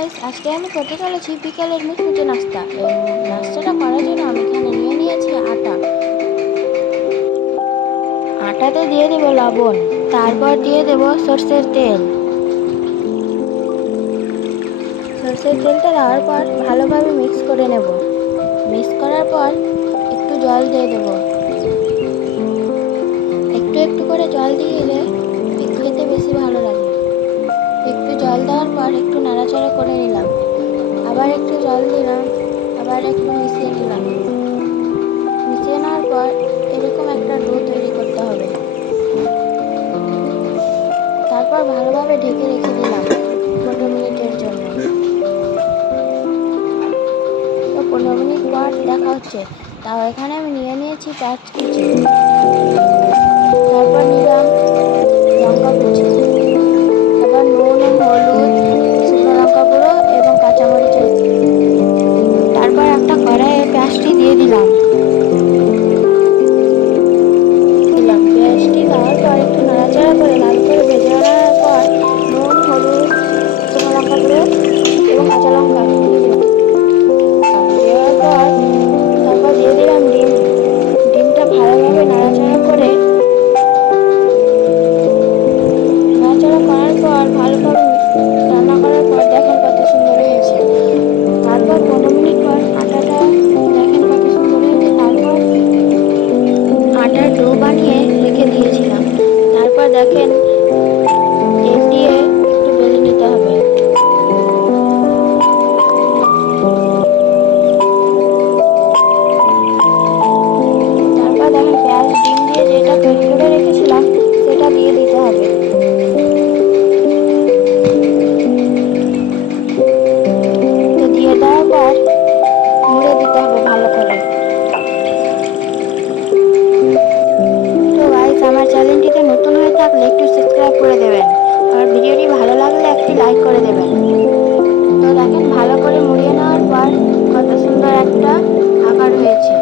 Guys, আজকে আমি করতে চলেছি বিকালের মুচমুচে নাস্তা। এই নাস্তাটা করার জন্য আমি এখানে নিয়ে নিয়েছি আটা। আটাতে দিয়ে দেব লবণ, তারপর দিয়ে দেব সরষের তেল। সরষের তেলটা দেওয়ার পর ভালোভাবে মিক্স করে নেব। মিক্স করার পর একটু জল দিয়ে দেব। একটু একটু করে জল দিয়ে দিলে খেতে বেশি ভালো লাগে। একটু জল দেওয়ার পর একটু নাড়াচাড়া করে নিলাম, আবার একটু জল দিলাম, আবার একটু মিশিয়ে নিলাম। মিশিয়ে নেওয়ার পর এরকম একটা ডো তৈরি করতে হবে। তারপর ভালোভাবে ঢেকে রেখে দিলাম 15 মিনিটের জন্য। তো 15 মিনিট পর দেখা হচ্ছে। তাও এখানে আমি নিয়ে নিয়েছি পেঁয়াজ কুচি, তারপর নিলাম লঙ্কা কুচি, তারপর নুন, হলুদ, শুকনো লঙ্কা গুঁড়ো এবং কাঁচামরিচের। তারপর একটা কড়াইয়ে পেঁয়াজটি দিয়ে দিলাম। পেঁয়াজটি দেওয়ার পর একটু নাড়াচাড়া করে লাল করে ভেজে নেওয়ার পর নুন, হলুদ, শুকনো লঙ্কা গুঁড়ো এবং কাঁচা লঙ্কা দিয়ে দিলাম। দেওয়ার পর তারপর দিয়ে দিলাম ডিম। ডিমটা ভালোভাবে নাড়াচাড়া করার পর ভালোভাবে রান্না করার পর দেখেন কত সুন্দর হয়েছে। তারপর 15 মিনিট পর আটাটা দেখেন কত সুন্দর হয়েছে। তারপর আটার ডো বানিয়ে রেখে দিয়েছিলাম। তারপর দেখেন তেল দিয়ে একটু বেলে নিতে হবে। তারপর দেখেন পেঁয়াজ ডিম দিয়ে যেটা তৈরি করে রেখেছিলাম সেটা দিয়ে দিতে হবে। তো দিয়ে দেওয়ার পর মুড়ে দিতে হবে ভালো করে। তো গাইস, আমার চ্যানেলটিতে নতুন হয়ে থাকলে একটু সাবস্ক্রাইব করে দেবেন। আর ভিডিওটি ভালো লাগলে একটি লাইক করে দেবেন। তো দেখেন ভালো করে মুড়িয়ে নেওয়ার পর কত সুন্দর একটা আকার হয়েছে।